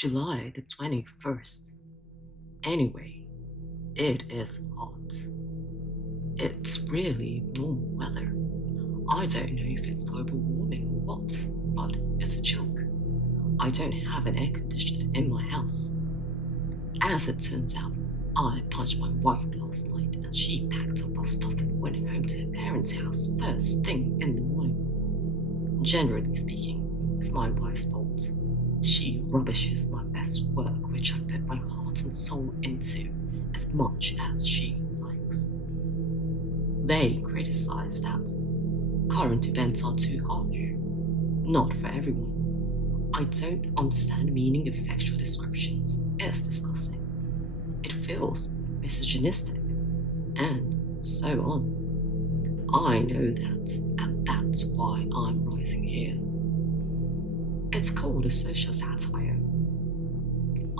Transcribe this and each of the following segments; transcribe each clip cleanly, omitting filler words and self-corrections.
July the 21st. Anyway, it is hot. It's really normal weather. I don't know if it's global warming or what, but it's a joke. I don't have an air conditioner in my house. As it turns out, I punched my wife last night and she packed up her stuff and went home to her parents' house first thing in the morning. Generally speaking, it's my wife's fault. She rubbishes my best work, which I put my heart and soul into as much as she likes. They criticize that current events are too harsh. Not for everyone. I don't understand the meaning of sexual descriptions. It's disgusting. It feels misogynistic, and so on. I know that, and that's why I'm writing here. It's called a social satire.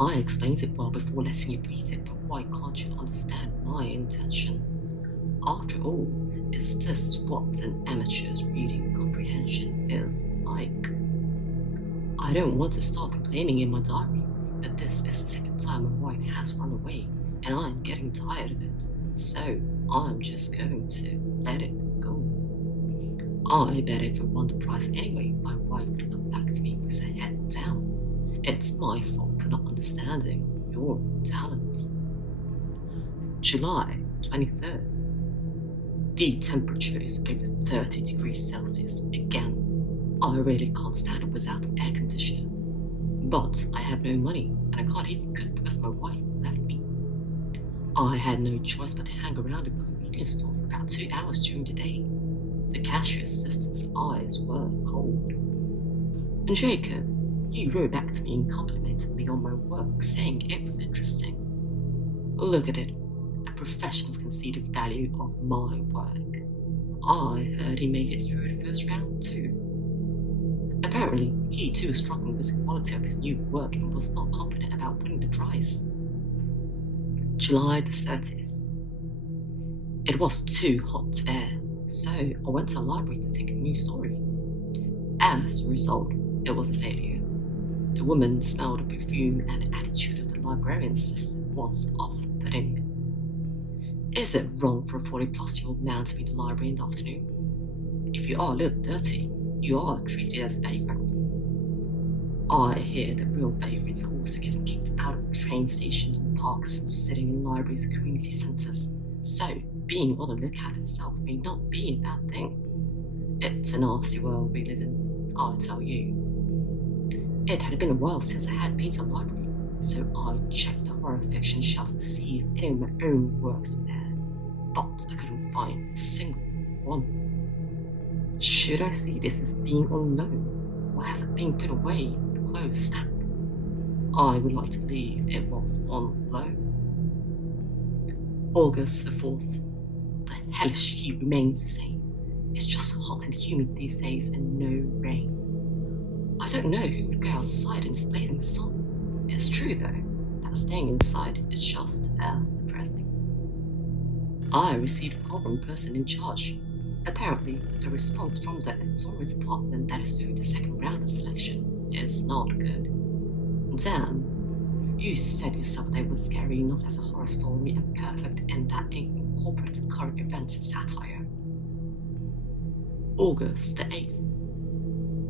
I explained it well before letting you read it, but why can't you understand my intention? After all, is this what an amateur's reading comprehension is like? I don't want to start complaining in my diary, but this is the second time my wife has run away, and I'm getting tired of it, so I'm just going to let it go. I bet if I won the prize anyway, my wife would come back to me with her head down. It's my fault for not understanding your talent. July 23rd. The temperature is over 30 degrees Celsius again. I really can't stand it without an air conditioner. But I have no money, and I can't even cook because my wife left me. I had no choice but to hang around a convenience store for about 2 hours during the day. The cashier assistant's eyes were cold. And Jacob, you wrote back to me and complimented me on my work, saying it was interesting. Look at it, a professional conceded value of my work. I heard he made it through the first round too. Apparently, he too was struggling with the quality of his new work and was not confident about winning the prize. July the 30th. It was too hot to bear, so I went to the library to think of a new story. As a result, it was a failure. The woman smelled of perfume and the attitude of the librarian's assistant was off-putting. Is it wrong for a 40-plus-year-old man to be in the library in the afternoon? If you are a little dirty, you are treated as vagrants. I hear that real vagrants are also getting kicked out of train stations and parks and sitting in libraries and community centres, so being on the lookout itself may not be a bad thing. It's a nasty world we live in, I tell you. It had been a while since I had been to a library, so I checked the horror fiction shelves to see if any of my own works were there, but I couldn't find a single one. Should I see this as being on loan, or has it been put away with a closed stamp? I would like to believe it was on loan. August the 4th. The hellish heat remains the same. It's just hot and humid these days and no rain. I don't know who would go outside and display in the sun. It's true though, that staying inside is just as depressing. I received a call from the person in charge. Apparently, the response from the editorial department that is doing the second round of selection is not good. Dan, you said yourself that it was scary enough as a horror story and perfect in that it incorporated current events and satire. August the 8th.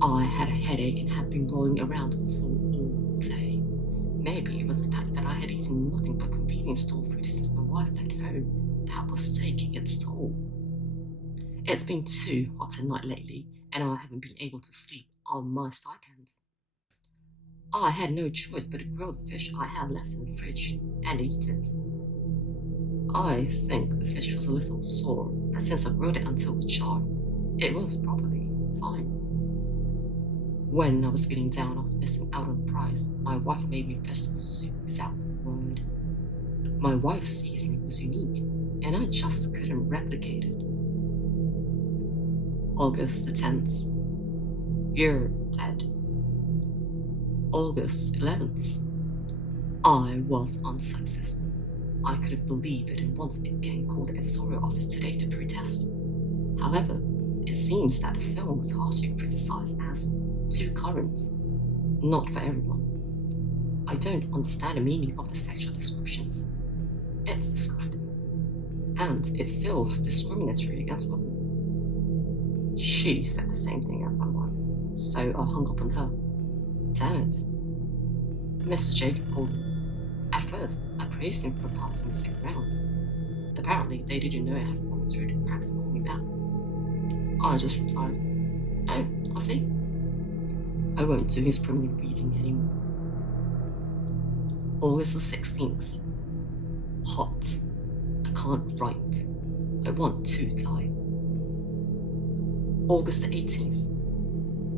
I had a headache and had been rolling around on the floor all day. Maybe it was the fact that I had eaten nothing but convenience store food since my wife left home that was taking its toll. It's been too hot at night lately, and I haven't been able to sleep on my stipend. I had no choice but to grill the fish I had left in the fridge and eat it. I think the fish was a little sore, but since I grilled it until it was charred, it was probably fine. When I was feeling down after missing out on the prize, my wife made me vegetable soup without a word. My wife's seasoning was unique, and I just couldn't replicate it. August the 10th. You're dead. August 11th. I was unsuccessful. I couldn't believe it and once again called the editorial office today to protest. However, it seems that the film was harshly criticized as too current. Not for everyone. I don't understand the meaning of the sexual descriptions. It's disgusting. And it feels discriminatory against women. She said the same thing as my wife, so I hung up on her. Damn it. Mr. Jacob called me. At first, I praised him for passing the second round. Apparently, they didn't know it had fallen through the cracks and called me back. I just replied, "Oh, I see." I won't do his preliminary reading anymore. August the 16th. Hot. I can't write. I want to die. August the 18th.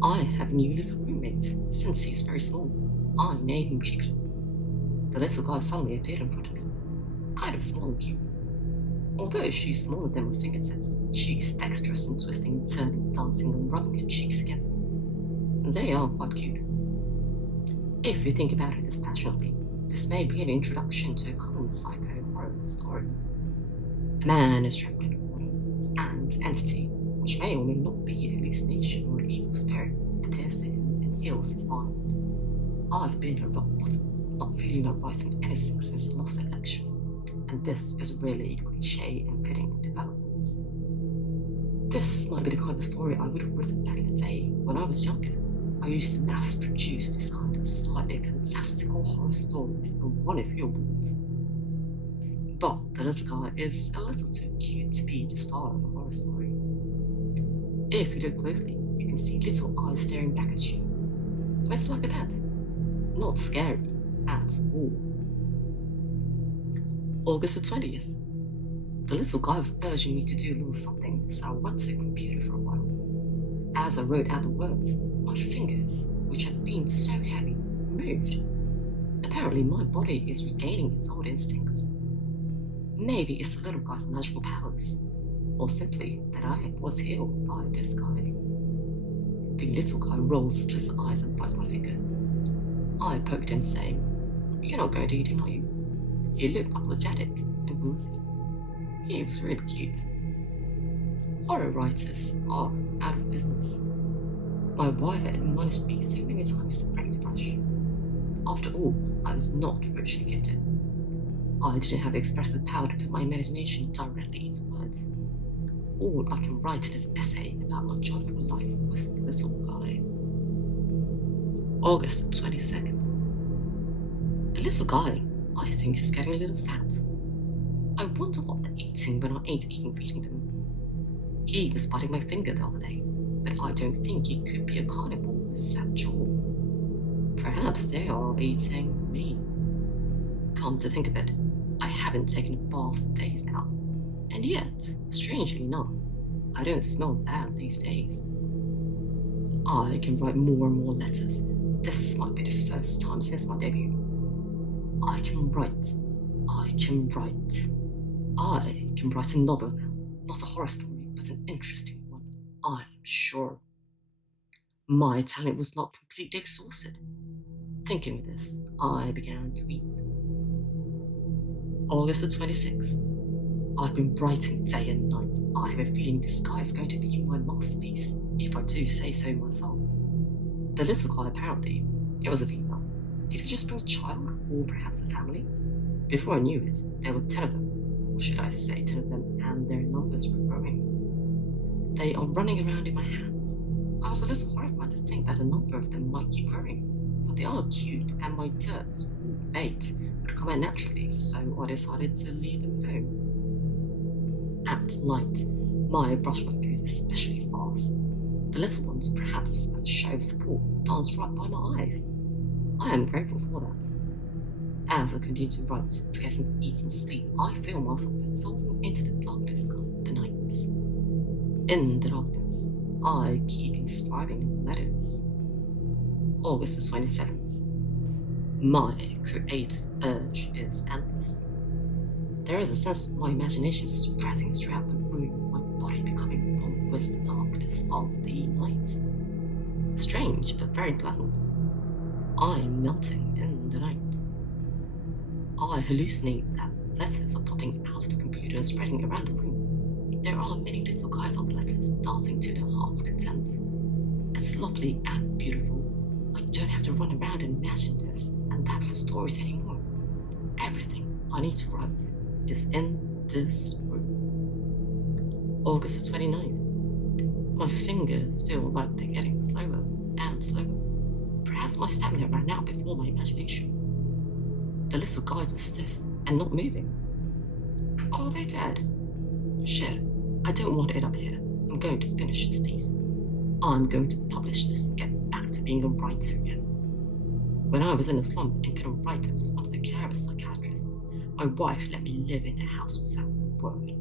I have a new little roommate. Since he's very small, I named him Chippy. The little guy suddenly appeared in front of me, kind of small and cute. Although she's smaller than my fingertips, she's dexterous in twisting and turning, dancing and rubbing her cheeks against me. They are quite cute. If you think about it dispassionately, this may be an introduction to a common psycho horror story. A man is trapped in a corner, and an entity, which may or may not be a hallucination or an evil spirit, appears to him and heals his mind. I've been at rock bottom, not feeling like writing anything since the lost election, and this is really cliche and fitting development. This might be the kind of story I would have written back in the day when I was younger. I used to mass produce this kind of slightly fantastical horror stories and won a few awards. But the little guy is a little too cute to be the star of a horror story. If you look closely, you can see little eyes staring back at you. It's like a pet. Not scary at all. August the 20th. The little guy was urging me to do a little something, so I went to the computer for a while. As I wrote out the words, my fingers, which had been so heavy, moved. Apparently my body is regaining its old instincts. Maybe it's the little guy's magical powers, or simply that I was healed by this guy. The little guy rolls his little eyes and bites my finger. I poked him, saying, "You're not going to eat him, are you?" He looked apologetic and woozy. He was really cute. Horror writers are out of business. My wife had admonished me so many times to break the brush. After all, I was not richly gifted. I didn't have the expressive power to put my imagination directly into words. All I can write in this essay about my joyful life was the little guy. August 22nd. The little guy, I think, is getting a little fat. I wonder what they're eating when I ain't even feeding them. He was biting my finger the other day, but I don't think he could be a carnivore with sad jaw. Perhaps they are eating me. Come to think of it, I haven't taken a bath for days now, and yet, strangely enough, I don't smell bad these days. I can write more and more letters. This might be the first time since my debut. I can write. I can write. I can write a novel now, not a horror story, but an interesting one, I'm sure. My talent was not completely exhausted. Thinking of this, I began to weep. August the 26th. I've been writing day and night. I have a feeling this guy is going to be my masterpiece, if I do say so myself. The little guy, apparently, it was a female. Did he just bring a child, or perhaps a family? Before I knew it, there were 10 of them, or should I say 10 of them, and their numbers were growing. They are running around in my hands. I was a little horrified to think that a number of them might keep growing, but they are cute, and my dirt, or bait, would come out naturally, so I decided to leave them alone. At night, my brushwork goes especially fast. The little ones, perhaps as a show of support, dance right by my eyes. I am grateful for that. As I continue to write, forgetting to eat and sleep, I feel myself dissolving into the darkness of the night. In the darkness, I keep inscribing letters. August the 27th. My creative urge is endless. There is a sense of my imagination spreading throughout the room, my body becoming one with the darkness of the night. Strange, but very pleasant. I am melting in the night. I hallucinate that letters are popping out of the computer and spreading around the room. There are many little guys on the letters dancing to their heart's content. It's lovely and beautiful. I don't have to run around and imagine this and that for stories anymore. Everything I need to write is in this room. August the 29th. My fingers feel like they're getting slower and slower. Perhaps my stamina ran out before my imagination. The little guys are stiff and not moving. Are they dead? Shit, I don't want it up here. I'm going to finish this piece. I'm going to publish this and get back to being a writer again. When I was in a slump and couldn't write and was under the care of a psychiatrist, my wife let me live in their house without a word.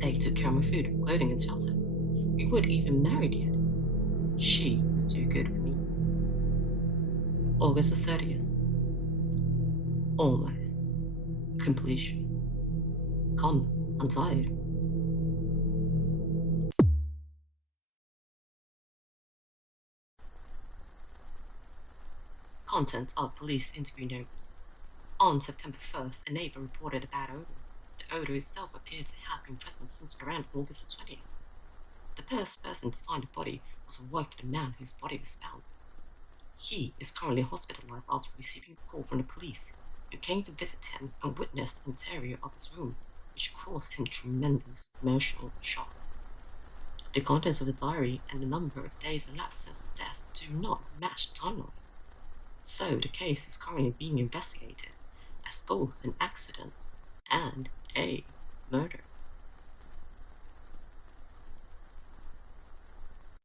They took care of my food, clothing, and shelter. We weren't even married yet. She was too good for me. August the 30th. Almost. Completion. Con. Untitled. Content of police interview notes. On September 1st, a neighbor reported a bad odor. The odor itself appeared to have been present since around August the 20th. The first person to find the body was a wife of the man whose body was found. He is currently hospitalized after receiving a call from the police, who came to visit him and witnessed the interior of his room, which caused him tremendous emotional shock. The contents of the diary and the number of days elapsed since the death do not match the timeline. So the case is currently being investigated as both an accident and a murder.